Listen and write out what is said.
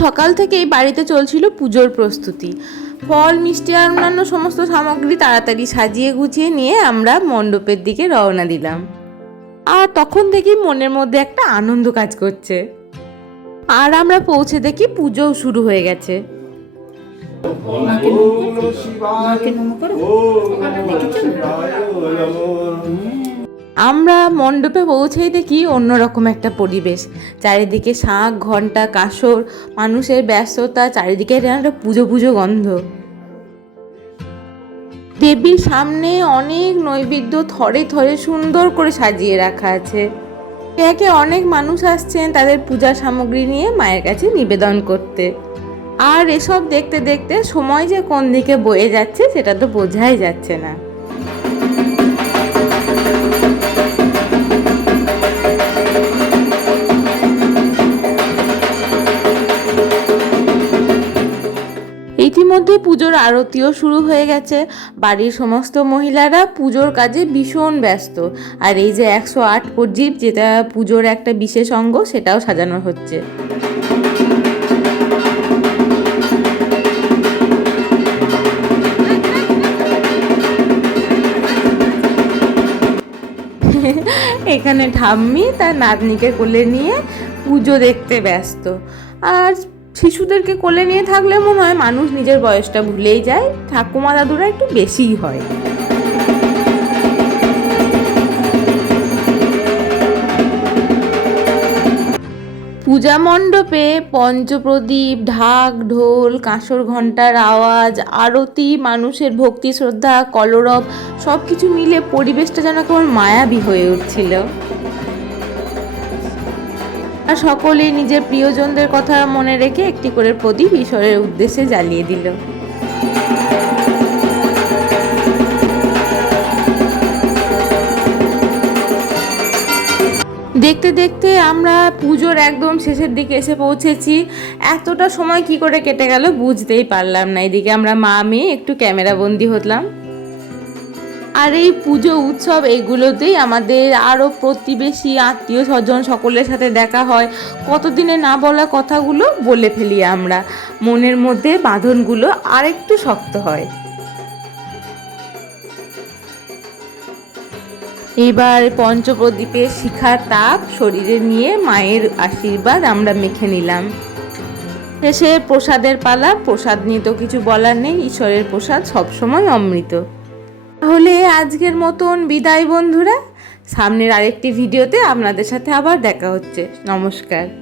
সকাল থেকেই বাড়িতে চলছিল পুজোর প্রস্তুতি। ফল মিষ্টি আর অন্যান্য সমস্ত সামগ্রী তাড়াতাড়ি সাজিয়ে গুছিয়ে নিয়ে আমরা মণ্ডপের দিকে রওনা দিলাম। আর তখন দেখি মনের মধ্যে একটা আনন্দ কাজ করছে। আর আমরা পৌঁছে দেখি পুজোও শুরু হয়ে গেছে। আমরা মণ্ডপে পৌঁছেই দেখি অন্যরকম একটা পরিবেশ। চারিদিকে শাঁখ ঘণ্টা কাসর, মানুষের ব্যস্ততা, চারিদিকে একটা পুজো পুজো গন্ধ। দেবীর সামনে অনেক নৈবেদ্য থরে থরে সুন্দর করে সাজিয়ে রাখা আছে। একে অনেক মানুষ আসছেন তাদের পূজা সামগ্রী নিয়ে মায়ের কাছে নিবেদন করতে। আর এসব দেখতে দেখতে সময় যে কোন দিকে বয়ে যাচ্ছে সেটা তো বোঝাই যাচ্ছে না। ইতিমধ্যে পুজোর আরতিও শুরু হয়ে গেছে। বাড়ির সমস্ত মহিলারা পুজোর কাজে ভীষণ ব্যস্ত। আর এই যে 108 প্রদীপ, যেটা পুজোর একটা বিশেষ অঙ্গ, সেটাও সাজানো হচ্ছে। এখানে ঠাম্মি তার নাতনিকে কোলে নিয়ে পুজো দেখতে ব্যস্ত। আর শিশুদেরকে কোলে নিয়ে থাকলে মনে হয় মানুষ নিজের বয়সটা ভুলেই যায়। ঠাকুমা দাদুরা একটু বেশিই হয়। পূজা মণ্ডপে পঞ্চপ্রদীপ, ঢাক ঢোল, কাঁসর ঘণ্টার আওয়াজ, আরতি, মানুষের ভক্তি শ্রদ্ধা, কলরব সব কিছু মিলে পরিবেশটা যেন কেমন মায়াবী হয়ে উঠছিল। আর সকলেই নিজের প্রিয়জনদের কথা মনে রেখে একটি করে প্রদীপ ঈশ্বরের উদ্দেশ্যে জ্বালিয়ে দিল। দেখতে দেখতে আমরা পুজোর একদম শেষের দিকে এসে পৌঁছেছি। এতটা সময় কি করে কেটে গেল বুঝতেই পারলাম না। এদিকে আমরা মা মেয়ে একটু ক্যামেরা বন্দি হলাম। আর এই পুজো উৎসব এগুলোতেই আমাদের আরও প্রতিবেশী আত্মীয় স্বজন সকলের সাথে দেখা হয়। কতদিনে না বলা কথাগুলো বলে ফেলি আমরা। মনের মধ্যে বাঁধনগুলো আরেকটু শক্ত হয়। এবার পঞ্চপ্রদীপের শিখার তাপ শরীরে নিয়ে মায়ের আশীর্বাদ আমরা মেখে নিলাম। শেষে প্রসাদের পালা। প্রসাদ নিয়ে তো কিছু বলার নেই, ঈশ্বরের প্রসাদ সবসময় অমৃত। তাহলে আজকের মতন বিদায় বন্ধুরা। সামনের আরেকটি ভিডিওতে আপনাদের সাথে আবার দেখা হচ্ছে। নমস্কার।